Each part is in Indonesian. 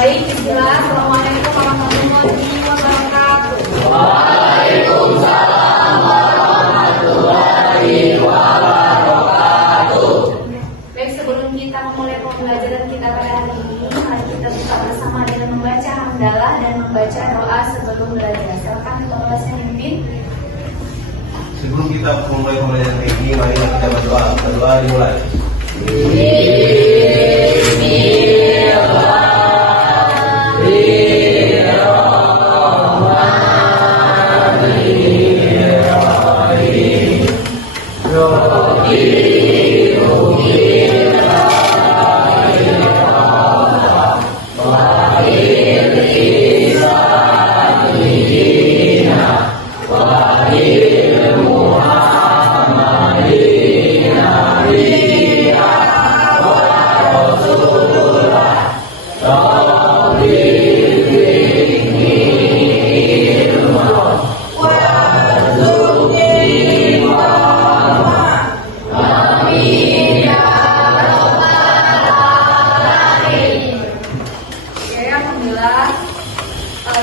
Baik, bismillah. Assalamualaikum warahmatullahi wabarakatuh. Waalaikumsalam warahmatullahi wabarakatuh. Baik, sebelum kita memulai pembelajaran kita pada hari ini, mari kita buka bersama dengan membaca hamdalah dan membaca doa sebelum belajar. Silakan Ketua Kelas yang memimpin. Sebelum kita memulai pembelajaran ini, mari kita berdoa. Berdoa dimulai.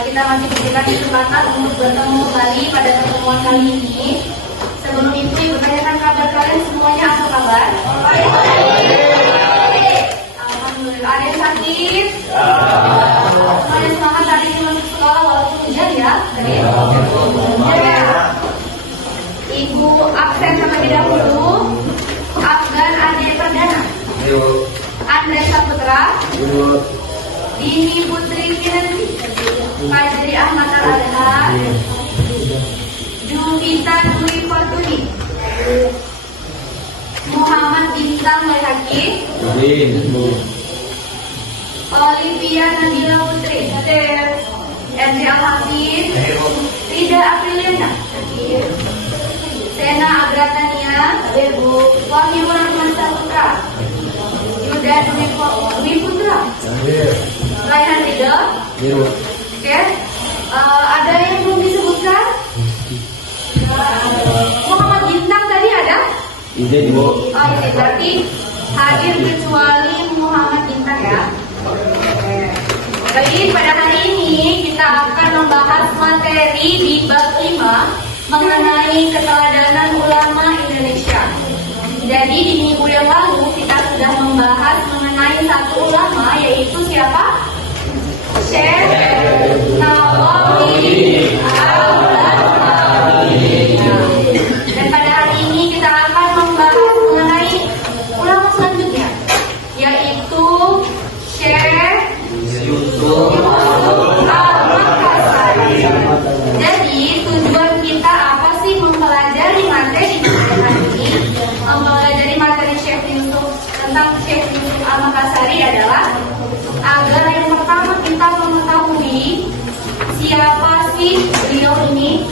Kita masih diberikan kesempatan untuk bertemu kembali pada pertemuan kali ini. Sebelum itu, Ibu tanyakan kabar kalian semuanya, apa kabar? Baik. Alhamdulillah. Ada yang sakit? Semuanya semangat hari ini masuk sekolah walaupun hujan ya? Hujan ya? Ibu absen terlebih dahulu. Afgan Ade Perdana, Andres Saputra, Dini Putri Kinanti, Fajri Ahmad Al-Adha, Juvita Dwi Fortuni, Muhammad Bintang Lehaki, Olivia Nabila Putri, Endri Al-Hafiz, Rida Apriliana, Sena Agratania, Wahyu Rahman Saputra, Yuda Dwi Putra, Raihan Ridho. Oke, ada yang belum disebutkan? Muhammad Bintang tadi ada? Iya, Ibu. Oh, ini berarti hadir kecuali Muhammad Bintang ya. Oke. Baik, pada hari ini kita akan membahas materi di bab 5 mengenai keteladanan ulama Indonesia. Jadi di minggu yang lalu kita sudah membahas mengenai satu ulama, yaitu siapa? Syekh Nawawi Al-Albani. Dan pada hari ini kita akan membahas mengenai ulama selanjutnya, yaitu Syekh Yusuf Al-Makassari. Jadi tujuan kita apa sih mempelajari materi pada hari ini? Mempelajari materi Syekh Yusuf tentang Syekh Yusuf Al-Makassari adalah agar yang pertama kita mengetahui siapa sih beliau ini,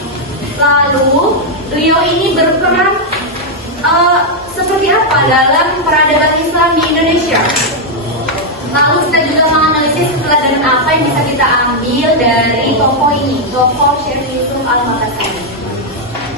lalu beliau ini berperan seperti apa dalam peradaban Islam di Indonesia. Lalu kita juga menganalisis teladan apa yang bisa kita ambil dari tokoh ini, tokoh Syekh Yusuf Al-Makassari.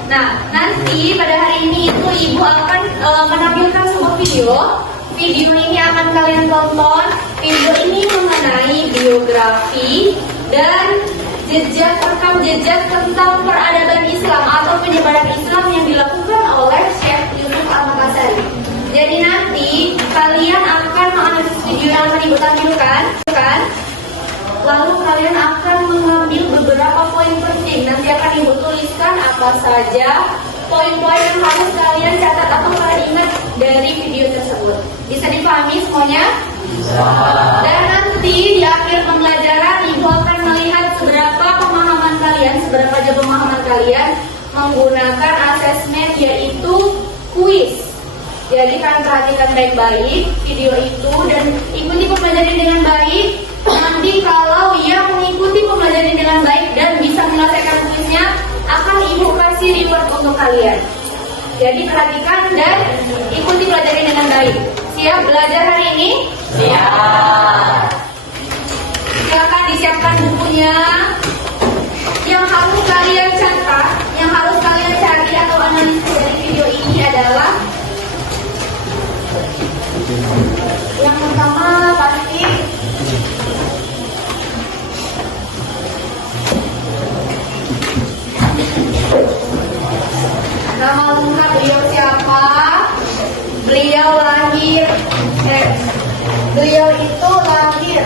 Nah, nanti pada hari ini itu Ibu akan menampilkan sebuah video. Video ini akan kalian tonton. Video ini mengenai biografi dan rekam jejak tentang peradaban Islam atau penyebaran Islam yang dilakukan oleh Syekh Yusuf Al-Makassari. Jadi nanti kalian akan menganalisis video yang akan Ibu tampilkan, lalu kalian akan mengambil beberapa poin penting. Nanti akan Ibu tuliskan apa saja poin-poin yang harus kalian catat atau kalian ingat dari video tersebut. Bisa dipahami semuanya? Dan nanti di akhir pembelajaran Ibu akan melihat seberapa pemahaman kalian menggunakan asesmen, yaitu kuis. Jadi kalian perhatikan baik-baik video itu dan ikuti pembelajaran dengan baik. Nanti kalau yang mengikuti pembelajaran dengan baik dan bisa menyelesaikan kuisnya, akan Ibu kasih reward untuk kalian. Jadi perhatikan dan ikuti pelajaran dengan baik. Siap belajar hari ini? Siap. Silakan disiapkan bukunya. Yang harus kalian catat, yang harus kalian cari atau analisis dari video ini adalah yang pertama pasti Beliau itu lahir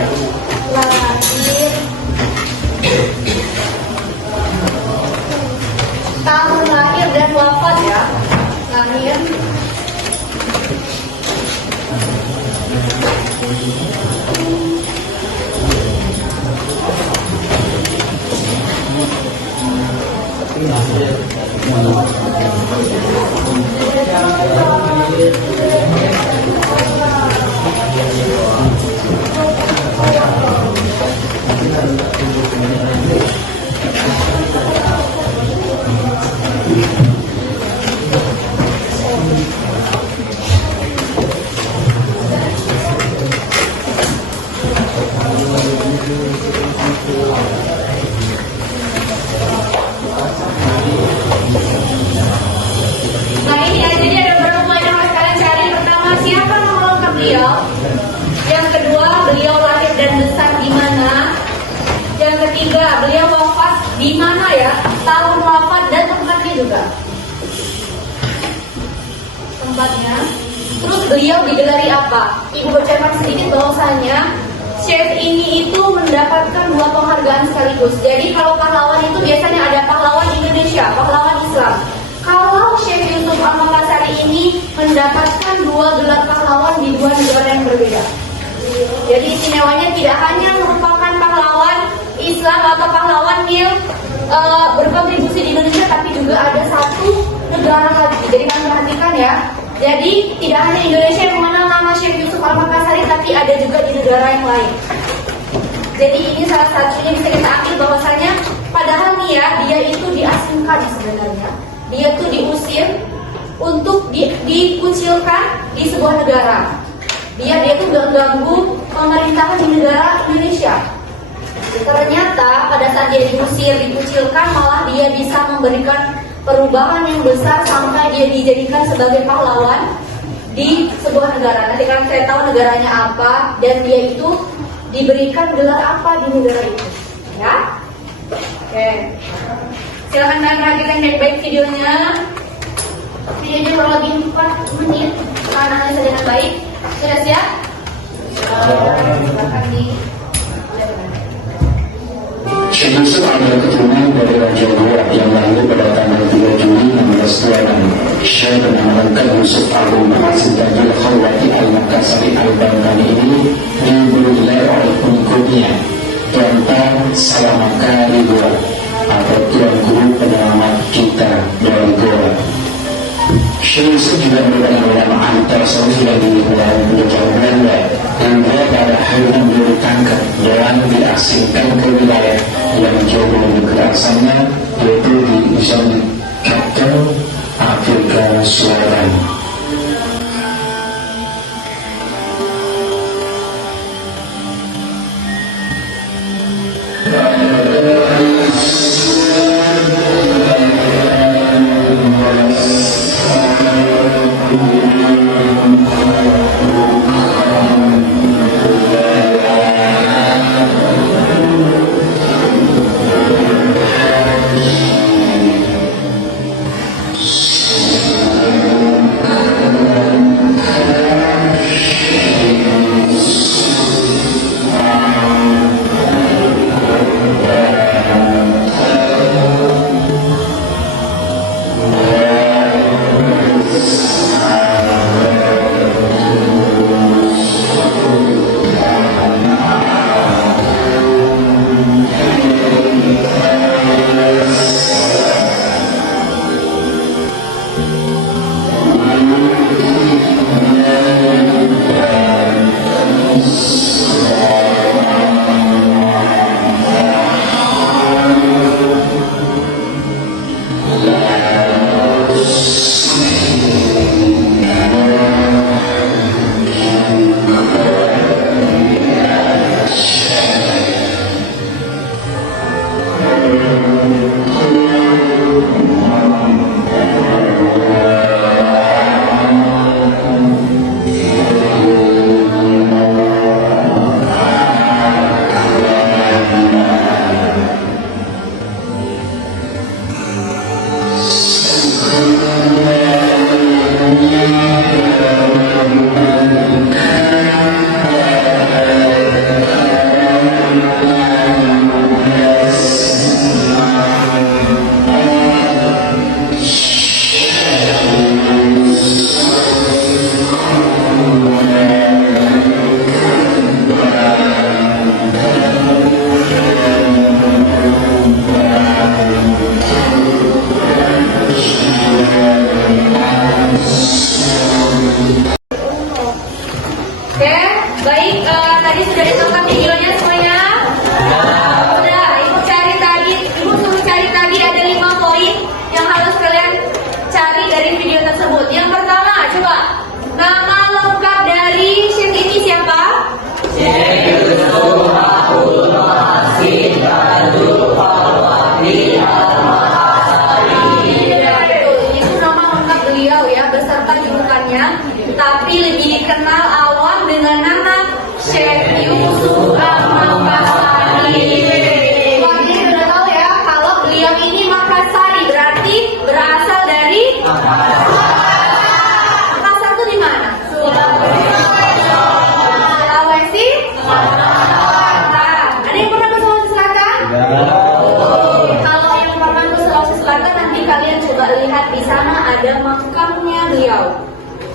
tahun lahir dan wafat ya. Lahir Nah ini ya, jadi ada beberapa poin yang harus kalian cari. Pertama, siapa nama lengkap beliau? Yang kedua, beliau lahir dan besar di mana? Yang ketiga, beliau wafat di mana ya? Tahun wafat dan tempatnya juga. Tempatnya. Terus beliau digelari apa? Ibu bacakan sedikit bahwasanya Syekh ini itu mendapatkan 2 penghargaan sekaligus. Jadi kalau pahlawan itu biasanya ada pahlawan Indonesia, pahlawan Islam. Kalau Syekh Yusuf Al-Makassari ini mendapatkan 2 gelar pahlawan di 2 negara yang berbeda. Jadi istimewanya tidak hanya merupakan pahlawan Islam atau pahlawan yang berkontribusi di Indonesia, tapi juga ada 1 negara lagi. Jadi kalian perhatikan ya. Jadi tidak hanya Indonesia yang mengenal nama Syekh Yusuf Al-Makassari, tapi ada juga di negara yang lain. Jadi ini salah satunya bisa kita ambil bahwasanya padahal nih ya, dia itu diasingkan sebenarnya. Dia tuh diusir untuk dikucilkan di sebuah negara. Dia tuh mengganggu pemerintahan di negara Indonesia. Ternyata pada saat dia diusir, dikucilkan, malah dia bisa memberikan perubahan yang besar sampai dia dijadikan sebagai pahlawan di sebuah negara. Nanti kalian saya tahu negaranya apa dan dia itu diberikan gelar apa di negara itu. Ya, oke. Silakan kalian perhatikan baik-baik videonya. Videonya kurang lebih 4 menit. Analisanya dengan baik. Sudah siap? Silakan di. Syekh Yusuf adalah keturunan dari Raja Goa yang lahir pada tanggal 3 Juli 1626. Syekh bernama lengkap Yusuf Agung Mahasid Dajjal Khawati Al-Makassari Al-Bangkani ini diberi oleh pengikutnya Tuan Salamakari Goa atau Tuan Guru Penyelamat kita dari Goa. Syekh Yusuf juga merupakan ulama ahli tasawuf yang dilakukan penjajah Belanda hingga pada akhirnya beliau ditangkap dan diasingkan ke wilayah yang jauh dari negara asalnya, yaitu di Mozambik, Afrika Selatan.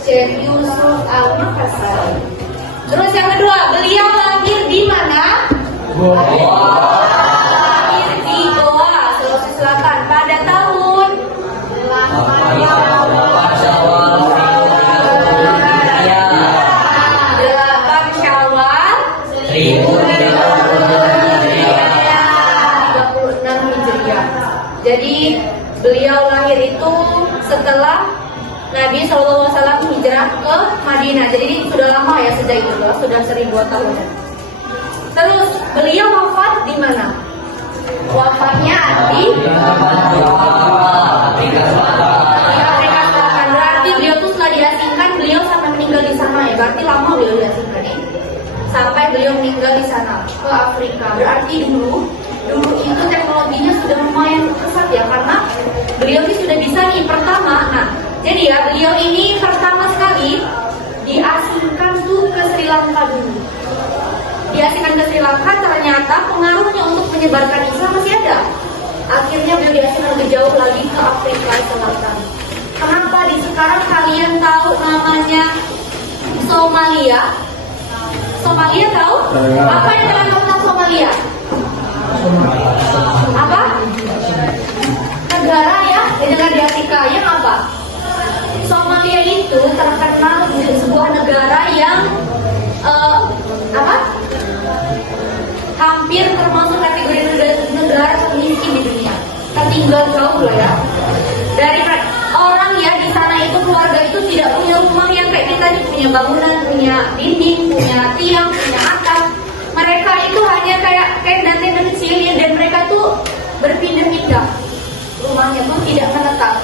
Syekh Yusuf Al-Makassari. Terus yang kedua, beliau lahir di mana? Lahir di Goa, Sulawesi Selatan pada tahun 8 Syawal 36 Hijriah. Jadi beliau lahir itu setelah Nabi SAW hijrah ke Madinah. Jadi ini sudah lama ya sejak itu, sudah 1000 tahun. Terus beliau wafat di mana? Wafatnya di Afrika Selatan. Berarti beliau tuh setelah diasingkan, beliau sampai meninggal di sana ya. Berarti lama beliau diasingkan ya. Sampai beliau meninggal di sana ke Afrika. Berarti dulu itu teknologinya sudah lumayan pesat ya, karena beliau ini sudah bisa nih pertama. Nah, jadi ya beliau ini pertama sekali diasingkan tuh ke Sri Lanka dulu. Diasingkan ke Sri Lanka, ternyata pengaruhnya untuk menyebarkan Islam masih ada. Akhirnya beliau diasingkan lebih jauh lagi ke Afrika Selatan. Kenapa di sekarang kalian tahu namanya Somalia? Somalia tahu? Apa yang kalian tahu tentang Somalia? Apa? Negara ya, negara di Afrika yang apa? Somalia itu terkenal menjadi sebuah negara yang hampir termasuk kategori negara termiskin di dunia, tertinggal jauh lah ya. Dari orang ya di sana itu, keluarga itu tidak punya rumah yang kayak kita nih, punya bangunan, punya dinding, punya tiang, punya atap. Mereka itu hanya kayak tenda-tenda kecil ya, dan mereka tuh berpindah-pindah, rumahnya pun tidak menetap.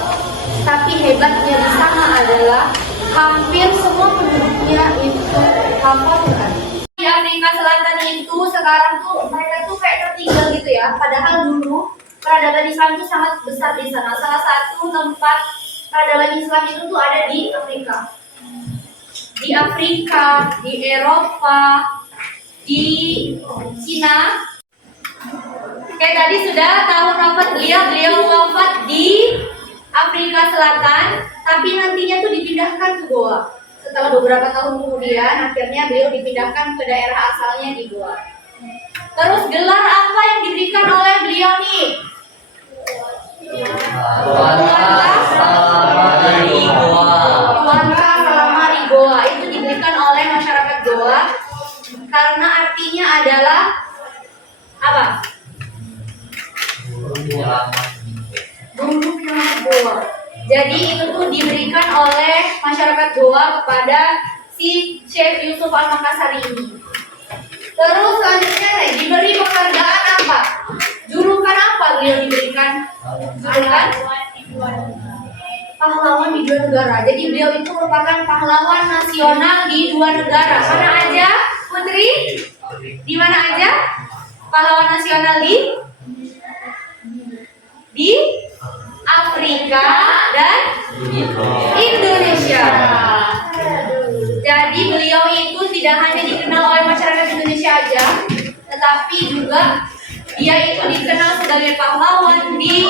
Tapi hebatnya di sana adalah hampir semua penduduknya itu hafal Quran. Di Afrika Selatan itu sekarang tuh mereka tuh kayak tertinggal gitu ya. Padahal dulu peradaban Islam itu sangat besar di sana. Salah satu tempat peradaban Islam itu tuh ada di Afrika. Di Afrika, di Eropa, di Cina. Kayak tadi sudah tahun wafat beliau wafat di Afrika Selatan, tapi nantinya tuh dipindahkan ke Goa. Setelah beberapa tahun kemudian, akhirnya beliau dipindahkan ke daerah asalnya di Goa. Terus gelar apa yang diberikan oleh beliau nih? Tuanka Salamari Goa. Itu diberikan oleh masyarakat Goa karena artinya adalah apa? Guru penyelamat Goa. Jadi itu tuh diberikan oleh masyarakat Goa kepada si Syekh Yusuf Al-Makassari ini. Terus selanjutnya diberi penghargaan apa? Julukan apa beliau diberikan? Julukan pahlawan di 2 negara. Jadi beliau itu merupakan pahlawan nasional di 2 negara. Mana aja, Putri? Di mana aja? Pahlawan nasional di Afrika dan Indonesia. Jadi beliau itu tidak hanya dikenal oleh masyarakat Indonesia aja, tetapi juga dia itu dikenal sebagai pahlawan di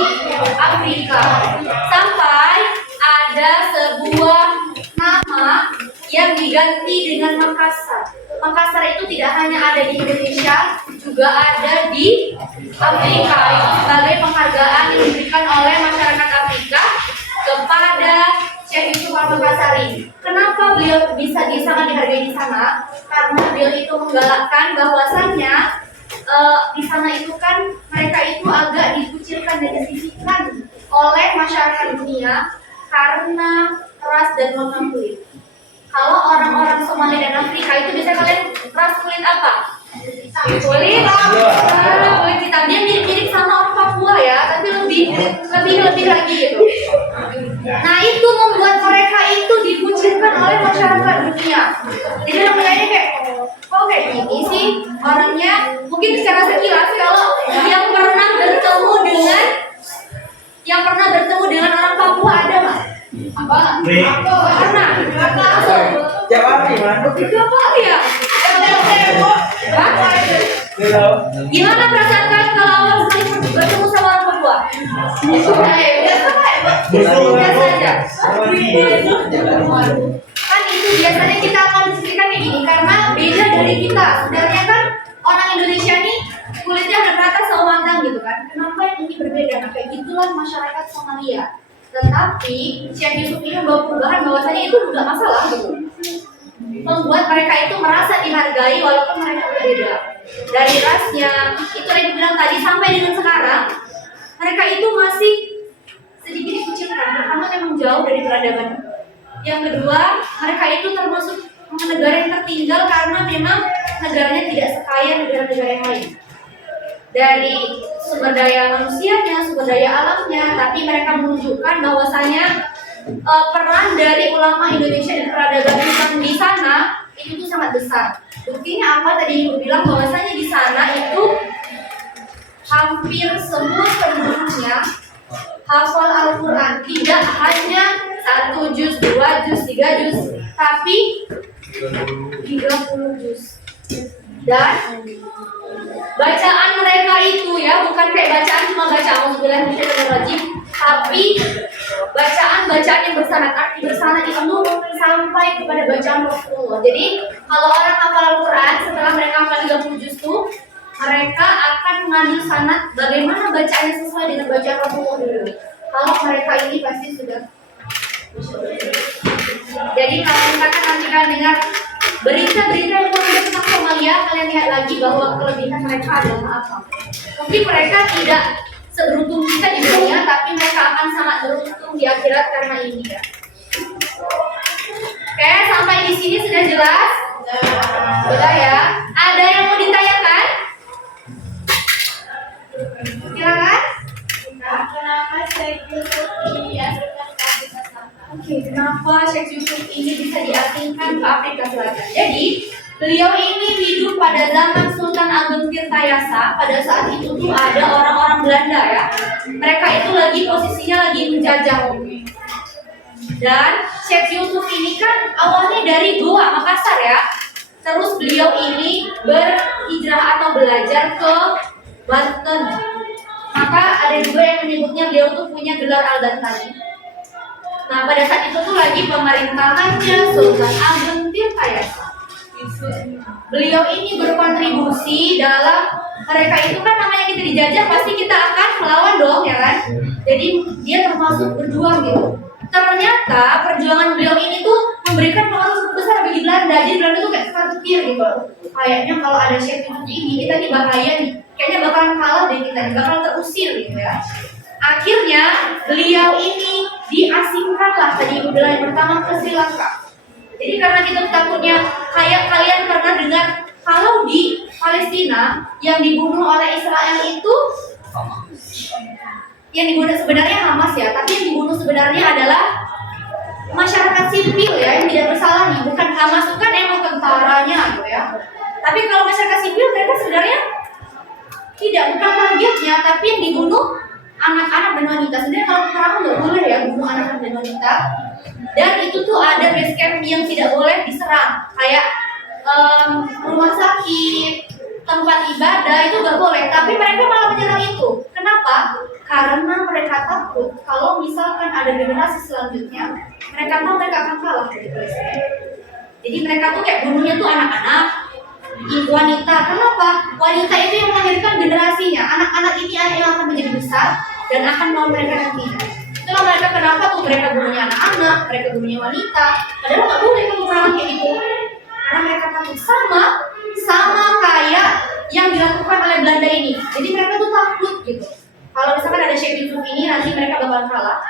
Afrika. Sampai ada sebuah nama yang diganti dengan Makassar. Makassar itu tidak hanya ada di Indonesia, juga ada di Afrika. Itu sebagai penghargaan yang diberikan oleh masyarakat Afrika kepada Syekh Yusuf Al-Makassari. Kenapa beliau bisa sangat dihargai di sana? Karena beliau itu menggalakkan bahwasannya di sana itu kan mereka itu agak dikucilkan dan disisihkan oleh masyarakat dunia karena ras dan warna kulit. Kalau orang-orang Somalia dan Afrika itu bisa kalian ras kulit apa? Kulit hitam. Dia mirip-mirip sama orang Papua ya, tapi lebih lagi gitu. Nah itu membuat mereka itu dikucilkan oleh masyarakat dunia. Jadi namanya kayak, kok kayak gini sih orangnya? Mungkin secara sekilas kalau yang pernah bertemu dengan orang Papua ada nggak? Apa? Pernah? Tiap hari mana? Tiap hari ya? Gimana perasaan kalian kalau awal sekali bertemu sama orang Papua? Biasa aja. biasanya kita akan menceritakan kayak gini karena beda dari kita. Sebenarnya kan orang Indonesia nih kulitnya rata-rata semantang gitu kan. Kenapa yang ini berbeda? Nah, kayak gitulah masyarakat Somalia. Tetapi Syekh Yusuf ini membawa perubahan bahwasanya itu nggak masalah gitu. Membuat mereka itu merasa dihargai walaupun mereka berbeda. Dari rasnya, itu yang bilang tadi sampai dengan sekarang mereka itu masih sedikit dikucilkan. Pertama memang jauh dari peradaban. Yang kedua, mereka itu termasuk negara yang tertinggal karena memang negaranya tidak sekaya negara-negara yang lain. Dari sumber daya manusianya, sumber daya alamnya, tapi mereka menunjukkan bahwasanya peran dari ulama Indonesia dan peradaban Islam di sana itu tuh sangat besar. Buktinya apa tadi Ibu bilang bahwasanya di sana itu hampir semua penduduknya hafal Al-Quran, tidak hanya 1 juz, 2 juz, 3 juz, tapi 30 juz. Dan bacaan mereka itu ya bukan kayak bacaan cuma baca Auzubillahiminasyaitonirrajim, tapi bacaan-bacaan yang bersanad, arti bersanad itu sampai kepada bacaan Rasulullah. Jadi kalau orang hafal Al-Quran setelah mereka hafal 30 juz itu, mereka akan mengambil sanad bagaimana bacaannya sesuai dengan bacaan Rasulullah dulu. Kalau mereka ini pasti sudah. Jadi kalau misalkan nanti kalian dengar berita-berita yang positif tentang Somalia, kalian lihat lagi bahwa kelebihan mereka adalah apa. Mungkin mereka tidak seberuntung kita di dunia, tapi mereka akan sangat beruntung di akhirat karena ini ya. Oke, sampai di sini sudah jelas? Sudah ya. Ada yang mau ditanyakan? Silakan. Kenapa Syekh Yusuf diasingkan ke Afrika Selatan? Oke, kenapa Syekh Yusuf ini bisa diasingkan ke Afrika Selatan? Jadi, beliau ini hidup pada zaman Sultan Agung Tirtayasa. Pada saat itu tuh ada orang-orang Belanda ya. Mereka itu lagi posisinya lagi menjajah. Dan Syekh Yusuf ini kan awalnya dari Goa, Makassar ya. Terus beliau ini berhijrah atau belajar ke Banten. Maka ada juga yang menyebutnya beliau tuh punya gelar Al-Bantani. Nah, pada saat itu tuh lagi pemerintahannya Sultan Agung Tirtayasa. Beliau ini berkontribusi dalam mereka itu kan namanya kita dijajah pasti kita akan melawan dong ya kan. Jadi dia termasuk berjuang gitu. Ternyata perjuangan beliau ini tuh memberikan pengaruh cukup besar bagi Belanda. Jadi Belanda tuh kayak terpikir gitu. Kayaknya kalau ada Syekh Yusuf ini kita nih bahaya nih. Kayaknya bakalan kalah deh kita nih, bakalan terusir gitu ya. Akhirnya beliau ini diasingkan lah tadi udah yang pertama ke Sri Lanka. Jadi karena kita takutnya kayak kalian pernah dengar kalau di Palestina yang dibunuh oleh Israel itu yang dibunuh sebenarnya Hamas ya, tapi yang dibunuh sebenarnya adalah masyarakat sipil ya yang tidak bersalah nih, bukan Hamas itu kan emang tentaranya gitu ya. Tapi kalau masyarakat sipil mereka sebenarnya tidak, bukan targetnya, tapi yang dibunuh anak-anak dan wanita. Sebenarnya kalau perang nggak boleh ya bunuh anak-anak dan wanita. Dan itu tuh ada base camp yang tidak boleh diserang, kayak rumah sakit, tempat ibadah itu nggak boleh. Tapi mereka malah menyerang itu. Kenapa? Karena mereka takut kalau misalkan ada generasi selanjutnya, mereka tahu mereka akan kalah dari Palestina. Jadi mereka tuh kayak bunuhnya tuh anak-anak, wanita. Kenapa? Wanita itu yang melahirkan generasinya. Anak-anak ini yang akan menjadi besar dan akan melawan mereka nanti. Itulah mereka kenapa tuh mereka bunuhnya anak-anak, mereka bunuhnya wanita. Padahal nggak boleh kamu perang kayak gitu. Karena mereka takut sama kayak yang dilakukan oleh Belanda ini. Jadi mereka tuh takut gitu. Kalau misalkan ada Syekh Yusuf ini nanti mereka bakal kalah.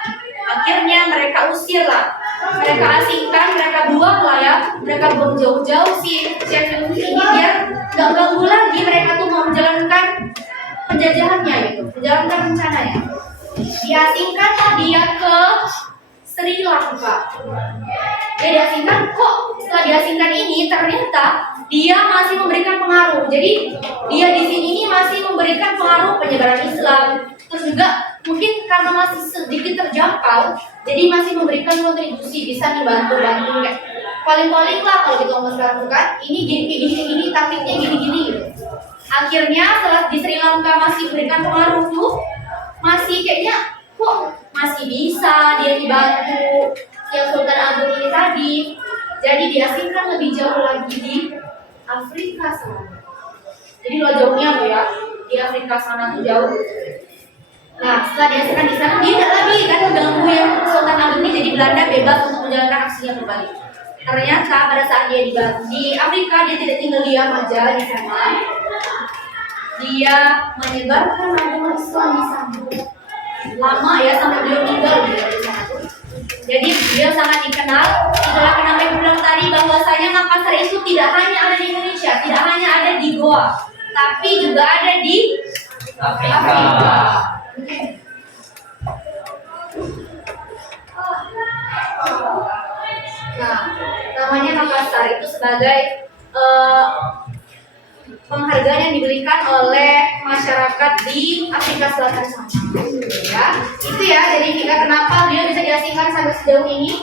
Akhirnya mereka usir lah, mereka asingkan, mereka buang lah ya, mereka buang jauh-jauh si Syekh Yusuf ini biar nggak ganggu lagi mereka tuh mau menjalankan penjajahannya gitu, menjalankan rencananya. Diasingkanlah dia ke Sri Lanka. Dia diasingkan, kok setelah diasingkan ini ternyata dia masih memberikan pengaruh. Jadi dia di sini ini masih memberikan pengaruh penyebaran Islam. Terus juga mungkin karena masih sedikit terjangkau, jadi masih memberikan kontribusi, bisa dibantu kayak paling-paling lah kalau kita ngomong sekarang kan, ini gini, taktiknya gini gitu. Akhirnya setelah di Sri Lanka masih memberikan pengaruh tuh, masih kayaknya kok masih bisa dia dibantu yang Sultan Agung ini tadi. Jadi diasingkan lebih jauh lagi di Afrika Selatan. Jadi luar jauhnya tuh ya, di Afrika sana tuh jauh. Nah, setelah diasingkan di sana, dia tidak lagi kan mengganggu yang Sultan Agung ini, jadi Belanda bebas untuk menjalankan aksinya kembali. Ternyata pada saat dia di Afrika, dia tidak tinggal diam aja di sana. Dia menyebarkan agama Islam di sana. Lama ya sampai beliau meninggal di sana tuh. Jadi beliau sangat dikenal. Itulah kenapa yang bilang tadi bahwasanya Makassar itu tidak hanya ada di Indonesia, tidak hanya ada di Goa, tapi juga ada di Afrika. Nah, namanya Makassar itu sebagai penghargaan yang diberikan oleh masyarakat di Afrika Selatan sana. Ya, itu ya. Jadi kita kenapa beliau bisa diasingkan sampai sejauh ini?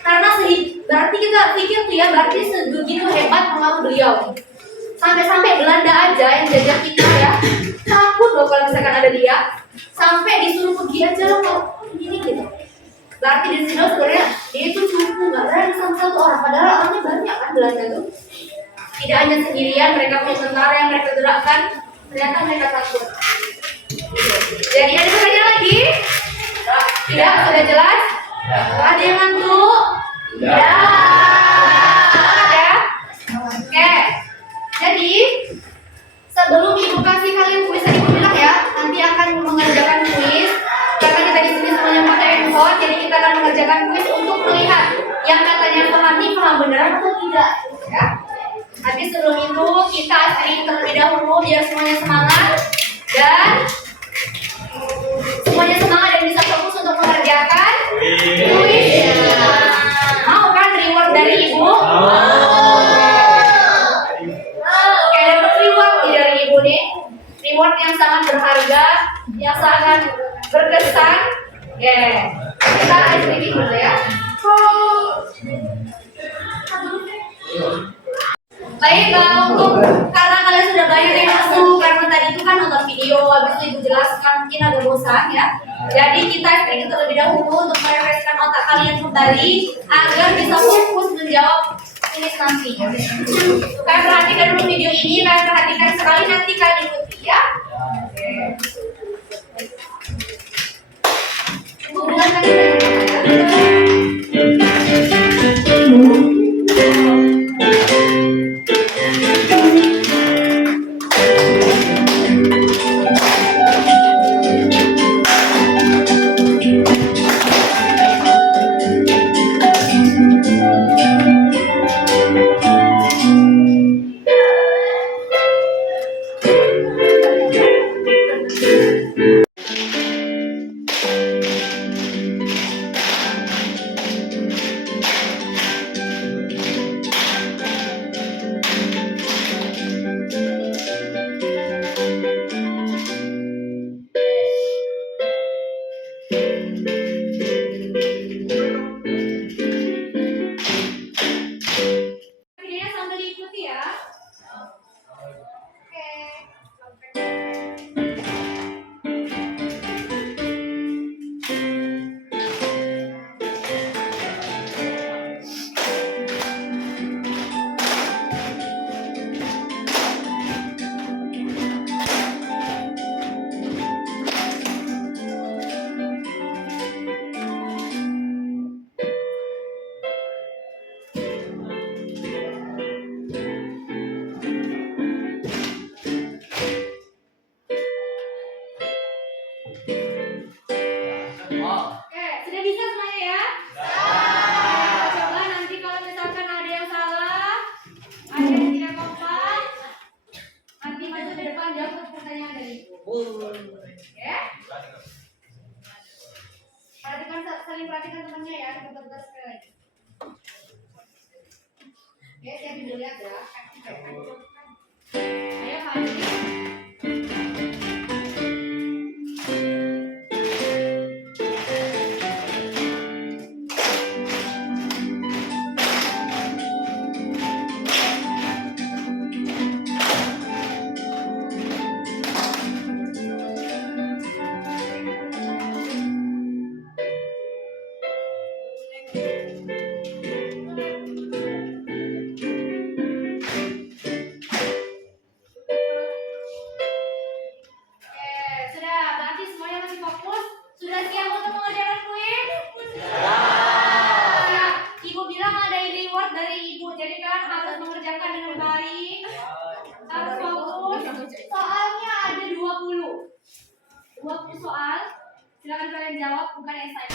Karena berarti kita pikir tuh ya, berarti sebegitu hebat pengaruh beliau. Sampai-sampai Belanda aja yang jajah kita ya, takut loh kalau misalkan ada dia. Sampai disuruh pergi aja loh kalau begini gitu. Berarti di sini sebenarnya dia itu cukup nggak berani sama satu orang, padahal orangnya banyak kan Belanda tuh. Tidak hanya sendirian, mereka punya tentara yang mereka gerakkan, ternyata mereka takut. Jadi ada pertanyaan lagi? Tidak, sudah jelas? Ada yang ngantuk? Ya. Ada? Oke. Jadi sebelum ibu kasih kalian kuis tadi ibu bilang ya, nanti akan mengerjakan kuis. Karena kita di sini semuanya pakai handphone, jadi kita akan mengerjakan kuis untuk melihat yang katanya paham beneran atau tidak, ya. Tapi sebelum itu kita akhiri terlebih dahulu biar semuanya semangat dan bisa fokus untuk mengerjakan kuisnya. Mau kan reward dari ibu? Oke, dapat reward dari ibu nih. Reward yang sangat berharga, yang sangat berkesan. Oke, kita akhiri dulu ya. Baik, untuk karena kalian sudah banyak yang masuk karena tadi itu kan nonton video, habis itu ibu jelaskan mungkin agak bosan ya. Jadi kita sedikit terlebih dahulu untuk merefreshkan otak kalian kembali agar bisa fokus menjawab kuis nanti. Kalian perhatikan dulu video ini, kalian perhatikan sekali nanti kalian ikuti ya. Hubungan tadi videonya sambil diikuti ya. Oke, sudah bisa semuanya ya? Coba nanti kalau misalkan ada yang salah, ada yang tidak kompak, nanti maju ke depan jawab pertanyaan dari ibu. Oke? Saling perhatikan temannya ya, sebentar sekali lagi. Oke, saya dulu lihat ya. Ayo Fadli. soal. Silakan kalian jawab, bukan esai.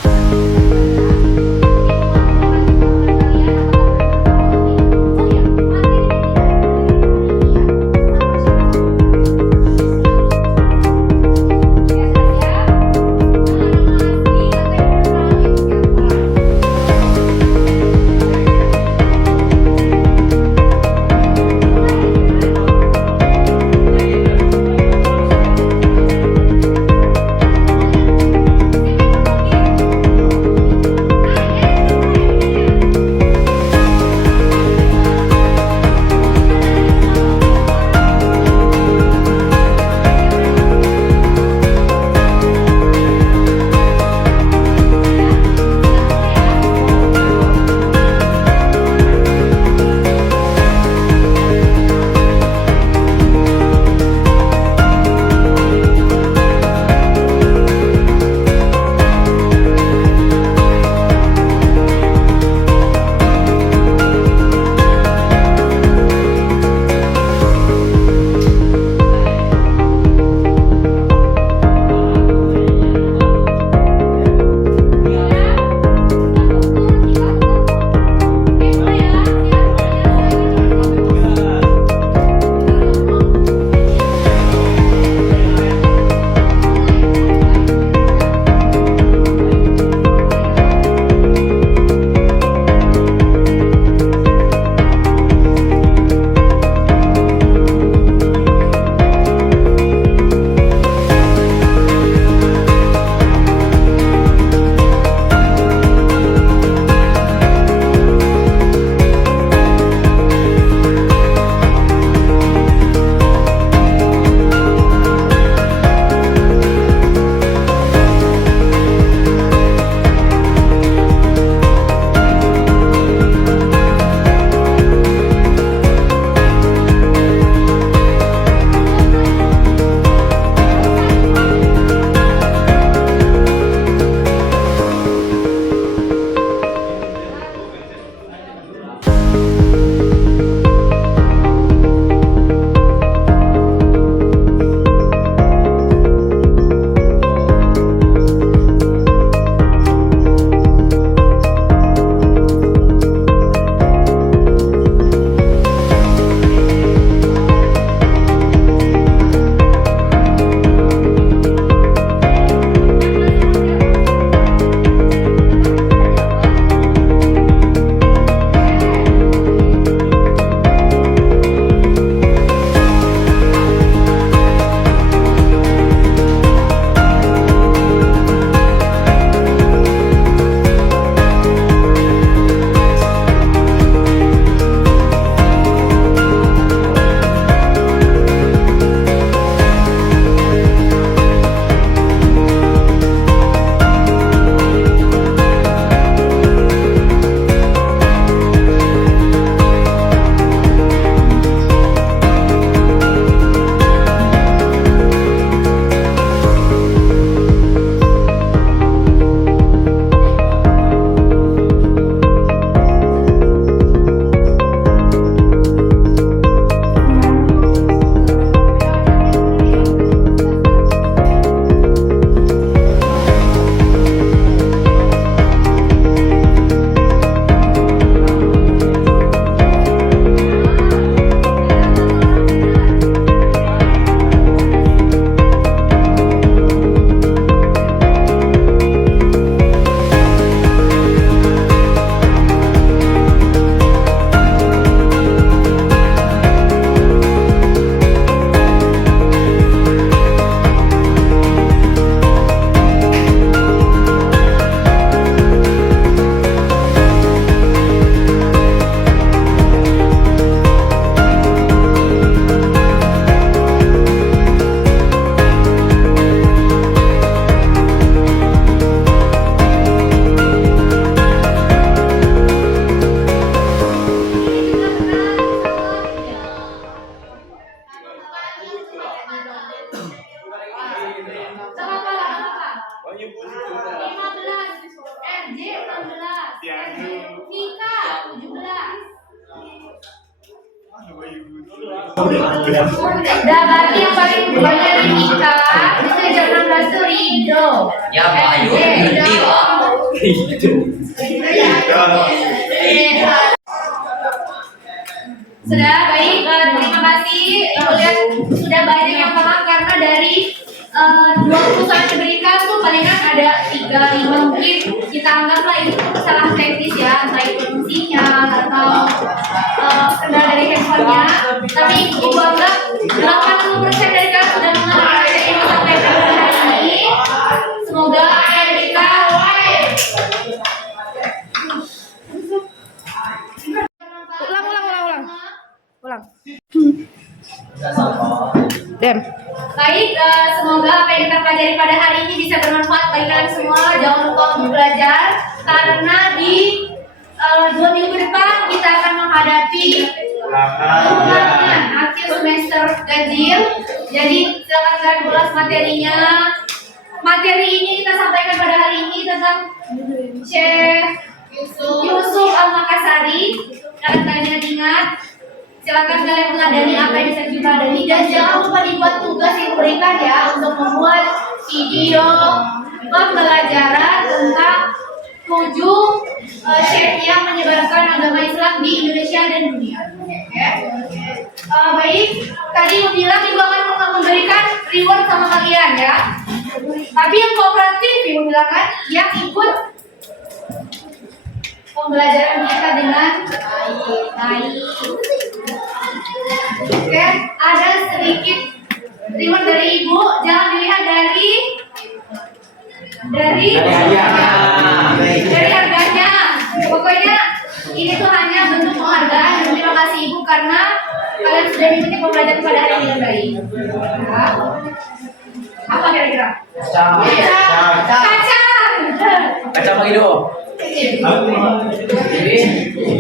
Dan berarti yang paling banyak di Nika itu jam 16 tuh Rido. Ya, Bayu, nanti lah. Sudah baik, terima kasih. Lihat sudah banyak yang paham karena dari 20 saat diberikan tuh palingan ada 3-5 mungkin kita anggaplah itu salah teknis ya, entah itu fungsinya atau kendala dari handphonenya. Tapi ibu anggap 80% dari kalian sudah mengenal materi yang sampai pada hari ini. Semoga kita ulang. Dem. Baik, semoga apa yang kita pelajari pada hari ini bisa bermanfaat bagi kalian semua. Jangan lupa untuk belajar karena di 2 minggu depan kita akan menghadapi ulangan akhir semester ganjil. Jadi silakan kalian ulas materinya. Materi ini kita sampaikan pada hari ini tentang Syekh Yusuf Al-Makassari. Kalian ingat. Silakan kalian meladani apa yang bisa kita ladani dan jangan lupa dibuat tugas yang diberikan ya untuk membuat video pembelajaran tentang 7 syekh yang menyebarkan agama Islam di Indonesia dan dunia. Baik, tadi bilang ibu akan memberikan reward sama kalian ya. Tapi yang kooperatif ibu bilang kan yang ikut pembelajaran kita dengan baik. Oke, ada sedikit reward dari ibu. Jangan dilihat dari harganya. Pokoknya ini tuh hanya bentuk penghargaan. Terima kasih ibu karena kalian sudah mengikuti pembelajaran pada hari ini dengan baik. Ya. Apa kira-kira? Kacang pagi dong.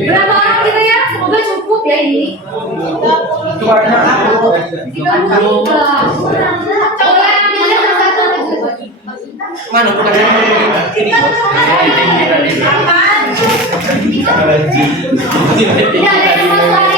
Berapa orang kita ya? Semoga cukup ya ini. Itu warna aku. 30. Coba ambilnya satu. Mana bukan ini? Tidak ada yang